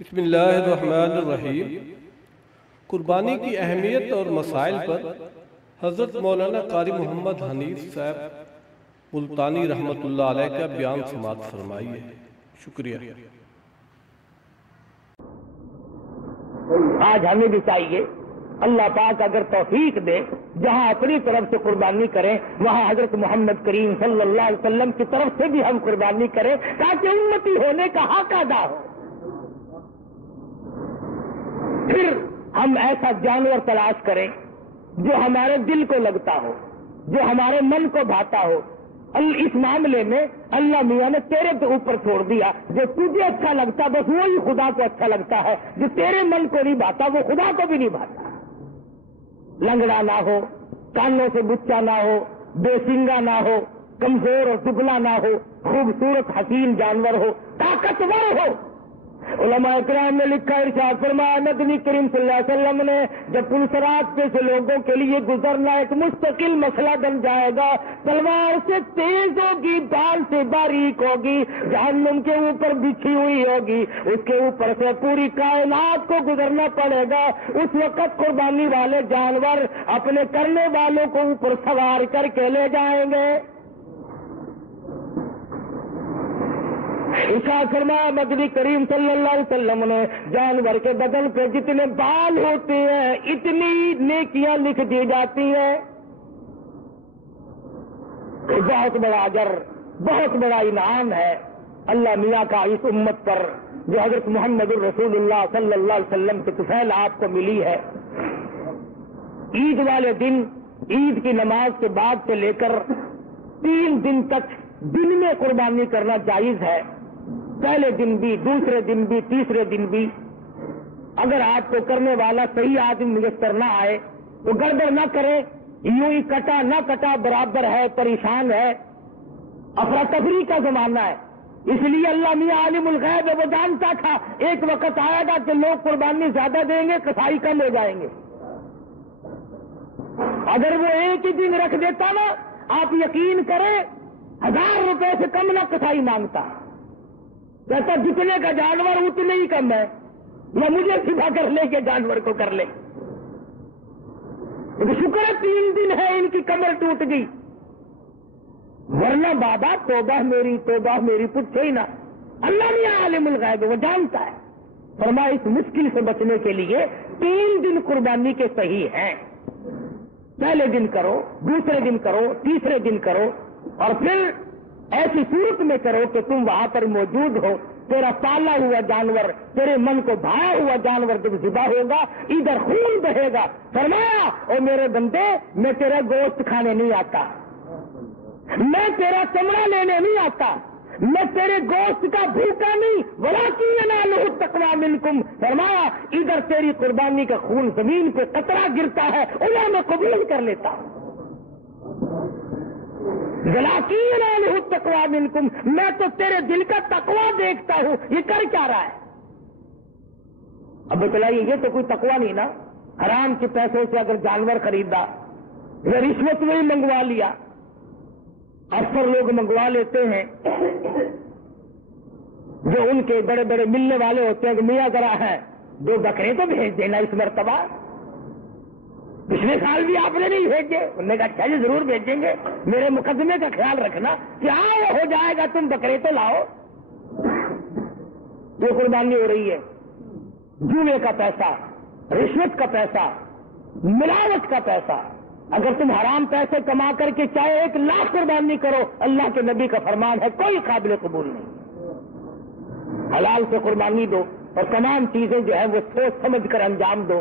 بسم اللہ الرحمن الرحیم۔ قربانی کی اہمیت اور مسائل پر حضرت مولانا قاری محمد حنیف صاحب ملتانی رحمۃ اللہ علیہ کا بیان سماعت فرمائیے۔ شکریہ۔ آج ہمیں بھی چاہیے اللہ پاک اگر توفیق دے جہاں اپنی طرف سے قربانی کریں وہاں حضرت محمد کریم صلی اللہ علیہ وسلم کی طرف سے بھی ہم قربانی کریں تاکہ امتی ہونے کا حق ادا ہو۔ پھر ہم ایسا جانور تلاش کریں جو ہمارے دل کو لگتا ہو، جو ہمارے من کو بھاتا ہو۔ اس معاملے میں اللہ میاں نے تیرے کے اوپر چھوڑ دیا، جو تجھے اچھا لگتا بس وہی خدا کو اچھا لگتا ہے، جو تیرے من کو نہیں بھاتا وہ خدا کو بھی نہیں بھاتا۔ لنگڑا نہ ہو، کانوں سے بچا نہ ہو، بے سنگا نہ ہو، کمزور اور دبلا نہ ہو، خوبصورت حسین جانور ہو، طاقتور ہو۔ علماء کرام نے لکھا، ارشاد فرمایا نبی کریم صلی اللہ علیہ وسلم نے جب پلسرات پہ سے لوگوں کے لیے گزرنا ایک مستقل مسئلہ بن جائے گا، تلوار سے تیز ہوگی، بال سے باریک ہوگی، جہنم کے اوپر بچھی ہوئی ہوگی، اس کے اوپر سے پوری کائنات کو گزرنا پڑے گا۔ اس وقت قربانی والے جانور اپنے کرنے والوں کو اوپر سوار کر کے لے جائیں گے۔ ارشاد فرمایا مدنی کریم صلی اللہ علیہ وسلم نے جانور کے بدن پہ جتنے بال ہوتے ہیں اتنی نیکیاں لکھ دی جاتی ہیں۔ بہت بڑا اجر، بہت بڑا انعام ہے اللہ میاں کا اس امت پر جو حضرت محمد الرسول اللہ صلی اللہ علیہ وسلم کی طفیل آپ کو ملی ہے۔ عید والے دن، عید کی نماز کے بعد سے لے کر 3 دن تک دن میں قربانی کرنا جائز ہے، پہلے دن بھی، دوسرے دن بھی، تیسرے دن بھی۔ اگر آپ کو کرنے والا صحیح آدمی میسر نہ آئے تو گڑبڑ نہ کرے، یوں ہی کٹا نہ کٹا برابر ہے، پریشان ہے، افراتفری کا زمانہ ہے۔ اس لیے اللہ میاں عالم الغیب ہے، وہ جانتا تھا ایک وقت آئے گا کہ لوگ قربانی زیادہ دیں گے، کسائی کم ہو جائیں گے۔ اگر وہ ایک ہی دن رکھ دیتا نا، آپ یقین کریں 1000 روپے سے کم نہ کسائی مانگتا، کہتا جتنے کا جانور اتنے ہی کم ہے، یا مجھے سیدھا کر لے کے جانور کو کر لے۔ شکر ہے 3 دن ہے ان کی کمر ٹوٹ گئی، ورنہ بابا توبہ میری پوچھو ہی نہ۔ اللہ نے عالم الغیب وہ جانتا ہے، فرمایا اس مشکل سے بچنے کے لیے 3 دن قربانی کے صحیح ہیں۔ پہلے دن کرو، دوسرے دن کرو، تیسرے دن کرو، اور پھر ایسی صورت میں کرو کہ تم وہاں پر موجود ہو، تیرا پالا ہوا جانور، تیرے من کو بھایا ہوا جانور جب ذبح ہوگا ادھر خون بہے گا۔ فرمایا او میرے بندے، میں تیرا گوشت کھانے نہیں آتا، میں تیرا چمڑا لینے نہیں آتا، میں تیرے گوشت کا بھوکا نہیں، ولیکن ینالہ التقوی منکم۔ فرمایا ادھر تیری قربانی کا خون زمین پہ قطرہ گرتا ہے، انہیں میں قبول کر لیتا ہوں۔ ولیکن ینالہ التقوی منکم، میں تو تیرے دل کا تقوی دیکھتا ہوں، یہ کر کیا رہا ہے؟ اب بتلائیے، یہ تو کوئی تقوی نہیں نا۔ حرام کے پیسوں سے اگر جانور خریدا یا رشوت میں ہی منگوا لیا، اکثر لوگ منگوا لیتے ہیں جو ان کے بڑے بڑے ملنے والے ہوتے ہیں کہ میاں ذرا ہے 2 بکرے تو بھیج دینا اس مرتبہ، پچھلے سال بھی آپ نے نہیں بھیجے۔ انہوں نے کہا اچھا جی ضرور بھیجیں گے، میرے مقدمے کا خیال رکھنا کہ وہ ہو جائے گا، تم بکرے تو لاؤ۔ یہ قربانی ہو رہی ہے، جوئے کا پیسہ، رشوت کا پیسہ، ملاوٹ کا پیسہ۔ اگر تم حرام پیسے کما کر کے چاہے 1 لاکھ قربانی کرو، اللہ کے نبی کا فرمان ہے کوئی قابل قبول نہیں۔ حلال سے قربانی دو، اور تمام چیزیں جو ہے وہ سوچ سمجھ کر انجام دو۔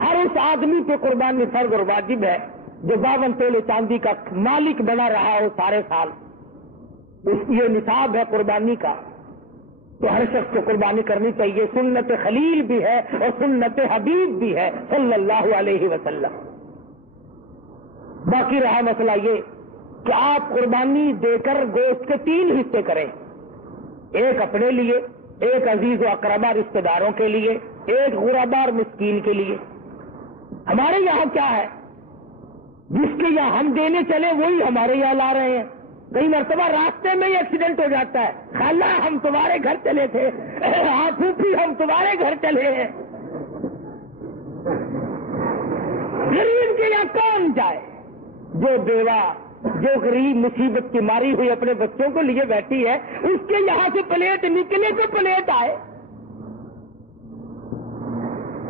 ہر اس آدمی پہ قربانی فرض اور واجب ہے جو 52 تولے چاندی کا مالک بنا رہا ہو سارے سال، یہ نصاب ہے قربانی کا، تو ہر شخص کو قربانی کرنی چاہیے۔ سنت خلیل بھی ہے اور سنت حبیب بھی ہے صلی اللہ علیہ وسلم۔ باقی رہا مسئلہ یہ کہ آپ قربانی دے کر گوشت کے 3 حصے کریں، ایک اپنے لیے، ایک عزیز و اقربا رشتہ داروں کے لیے، ایک غربا اور مسکین کے لیے۔ ہمارے یہاں کیا ہے، جس کے یہاں ہم دینے چلے وہی ہمارے یہاں لا رہے ہیں۔ کئی مرتبہ راستے میں ہی ایکسیڈنٹ ہو جاتا ہے، خالہ ہم تمہارے گھر چلے تھے، ہاں پھوپھی بھی ہم تمہارے گھر چلے ہیں. غریب کے یہاں کون جائے؟ جو بیوہ، جو غریب مصیبت کی ماری ہوئی اپنے بچوں کو لیے بیٹھی ہے، اس کے یہاں سے پلیٹ نکلے تو پلیٹ آئے.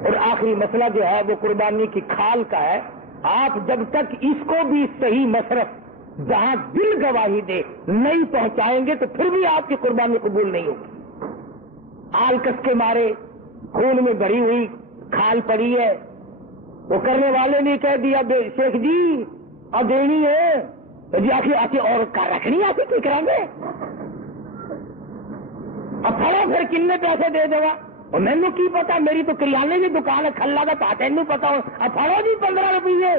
اور آخری مسئلہ جو ہے وہ قربانی کی کھال کا ہے. آپ جب تک اس کو بھی صحیح مصرف جہاں دل گواہی دے نہیں پہنچائیں گے تو پھر بھی آپ کی قربانی قبول نہیں ہوگی. آلکس کے مارے خون میں بھری ہوئی کھال پڑی ہے، وہ کرنے والے نے کہہ دیا شیخ جی اب دینی ہے جی، آخر اور رکھنی آتی ٹھیک کریں گے، اب پڑو پھر کتنے پیسے دے دے گا. اور مینو کی پتا، میری تو کریانے کی دکان ہے، کھلا کا پاتا تینوں پتا ہو. اب پڑو جی 15 روپیے.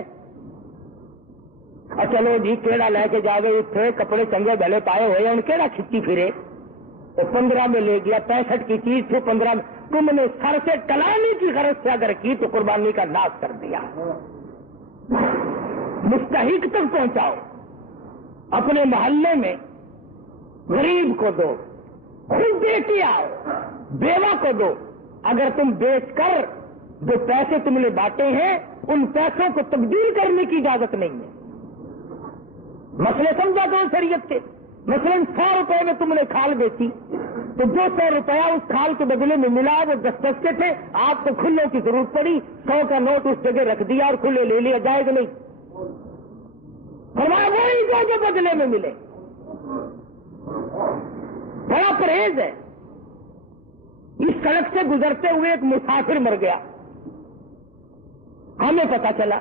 اور چلو جی کیڑا لے کے جاوے، اتنے کپڑے چنگے بھلے پائے ہوئے ہیں، کیڑا کھچی پھرے. تو 15 میں لے گیا، 65 کی چیز تھی 15 میں. تم نے سر سے ٹلانے کی غرض سے اگر کی تو قربانی کا ناش کر دیا. مستحق تک پہنچاؤ. اپنے محلے میں غریب کو دو، خود دے کے آؤ، بیوہ کو دو. اگر تم بیچ کر جو پیسے تم نے بانٹے ہیں ان پیسوں کو تبدیل کرنے کی اجازت نہیں ہے. مسئلے سمجھا دو شریعت کے. مثلا 100 روپے میں تم نے کھال بیچی تو 200 روپیہ اس کھال کے بدلے میں ملا، وہ 10 کے تھے. آپ کو کھلوں کی ضرورت پڑی، 100 کا نوٹ اس جگہ رکھ دیا اور کھلے لے لیا، جائز نہیں. فرمایا وہی جو بدلے میں ملے. بڑا پرہیز ہے. اس سڑک سے گزرتے ہوئے ایک مسافر مر گیا. ہمیں پتا چلا،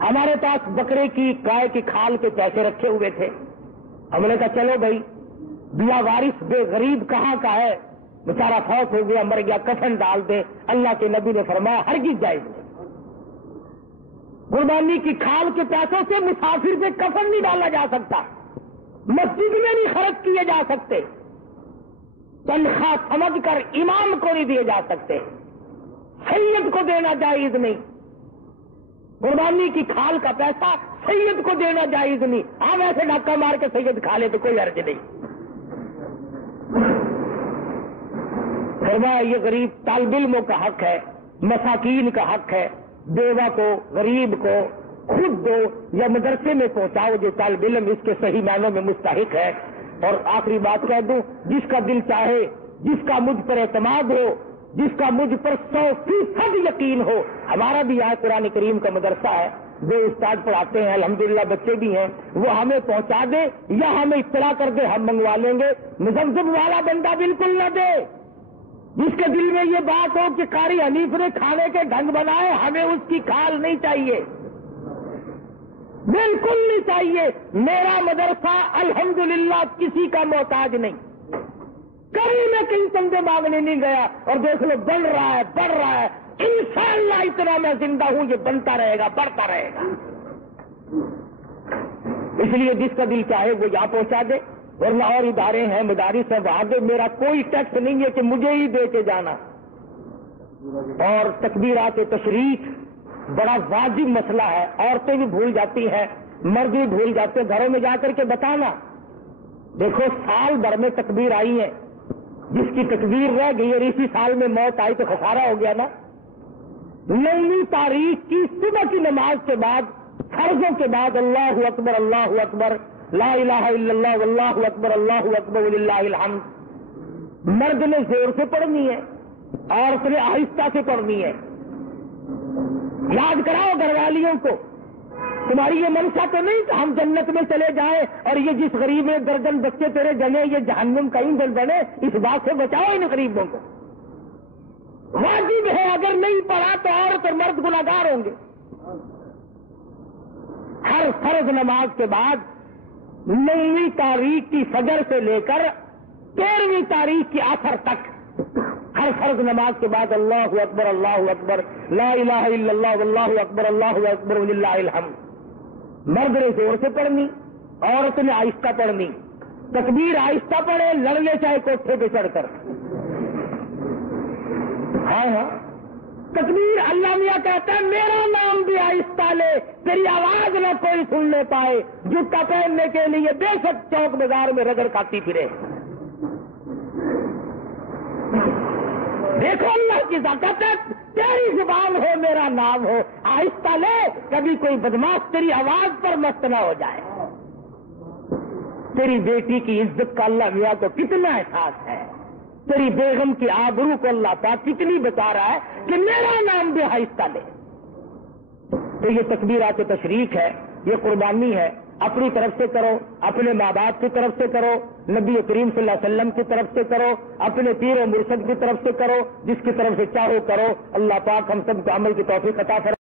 ہمارے پاس بکرے کی گائے کی کھال کے پیسے رکھے ہوئے تھے. ہم نے کہا چلو بھائی بیا وارث بے غریب کہاں کا ہے، بیچارہ فوت ہو گیا، مر گیا، کفن ڈال دے. اللہ کے نبی نے فرمایا ہرگز جائز نہیں. قربانی کی کھال کے پیسوں سے مسافر پہ کفن نہیں ڈالا جا سکتا، مسجد میں نہیں خرچ کیے جا سکتے، تنخواہ سمجھ کر امام کو نہیں دیے جا سکتے، سید کو دینا جائز نہیں. قربانی کی کھال کا پیسہ سید کو دینا جائز نہیں. ہم ایسے ڈھکا مار کے سید کھا لے تو کوئی حرج نہیں. فرمایا یہ غریب طالب علموں کا حق ہے، مساکین کا حق ہے. بیوہ کو، غریب کو خود دو یا مدرسے میں پہنچاؤ جو طالب علم اس کے صحیح معنوں میں مستحق ہے. اور آخری بات کہہ دوں، جس کا دل چاہے، جس کا مجھ پر اعتماد ہو، جس کا مجھ پر 100% یقین ہو. ہمارا بھی یہاں قرآن کریم کا مدرسہ ہے، جو استاد پڑھاتے ہیں، الحمدللہ بچے بھی ہیں، وہ ہمیں پہنچا دے یا ہمیں اطلاع کر دے، ہم منگوا لیں گے. مزمزم والا بندہ بالکل نہ دے. جس کے دل میں یہ بات ہو کہ قاری حنیف نے کھانے کے ڈھنگ بنائے، ہمیں اس کی کھال نہیں چاہیے، بالکل نہیں چاہیے. میرا مدرسہ الحمدللہ کسی کا محتاج نہیں، کبھی میں کہیں چندے مانگنے نہیں گیا. اور دیکھ لو بڑھ رہا ہے، بڑھ رہا ہے. انشاءاللہ اتنا میں زندہ ہوں یہ بنتا رہے گا، بڑھتا رہے گا. اس لیے جس کا دل چاہے وہ یہاں پہنچا دے. ورنہ اور ادارے ہیں، مدارس ہیں، وہاں دے. میرا کوئی ٹیکس نہیں ہے کہ مجھے ہی دے کے جانا. اور تکبیرات تشریق بڑا واجب مسئلہ ہے. عورتیں بھی بھول جاتی ہیں، مرد بھی بھول جاتے ہیں. گھروں میں جا کر کے بتانا. دیکھو سال بھر میں تکبیر آئی ہے، جس کی تکبیر رہ گئی اور اسی سال میں موت آئی تو خسارہ ہو گیا نا. 9ویں تاریخ کی صبح کی نماز کے بعد، فرضوں کے بعد اللہ اکبر، اللہ اکبر، لا الہ الا اللہ، واللہ اکبر، اللہ اکبر وللہ الحمد. مرد نے زور سے پڑھنی ہے، عورت نے آہستہ سے پڑھنی ہے. یاد کراؤ گھر والیوں کو، تمہاری یہ منشا تو نہیں کہ ہم جنت میں چلے جائیں اور یہ جس غریب گردن بچے تیرے جنے یہ جہنم کا ایندھن بنے. اس بات سے بچاؤ ان غریبوں کو. واجب ہے، اگر نہیں پڑھا تو عورت اور مرد گناہگار ہوں گے. ہر فرض نماز کے بعد 9ویں تاریخ کی فجر سے لے کر 13ویں تاریخ کی آخر تک ہر فرض نماز کے بعد اللہ اکبر، اللہ اکبر، لا الہ الا اللہ، واللہ اکبر، اللہ اکبر وللہ الحمد. مرد نے زور سے پڑھنی، عورت نے آہستہ پڑھنی. تکبیر آہستہ پڑھے، لڑ لے چاہے کوٹھے پہ چڑھ کر. ہاں ہاں تکبیر اللہ میاں کہتا ہے میرا نام بھی آہستہ لے، تیری آواز نہ کوئی سن لے پائے. جوتا پہننے کے لیے بے شک چوک بازار میں رگڑ کھاتی پھرے. دیکھو اللہ کی طاقت، تیری زبان ہو میرا نام ہو، آہستہ لے، کبھی کوئی بدماش تیری آواز پر مست نہ ہو جائے۔ تیری بیٹی کی عزت کا اللہ میاں کو کتنا احساس ہے، تیری بیگم کی آبرو کو اللہ پاک کتنی بتا رہا ہے کہ میرا نام بھی آہستہ لے۔ تو یہ تکبیرات تشریق ہے، یہ قربانی ہے، اپنی طرف سے کرو، اپنے ماں باپ کی طرف سے کرو، نبی کریم صلی اللہ علیہ وسلم کی طرف سے کرو، اپنے پیر و مرشد کی طرف سے کرو، جس کی طرف سے چاہو کرو۔ اللہ پاک ہم سب کو عمل کی توفیق عطا فرمائے۔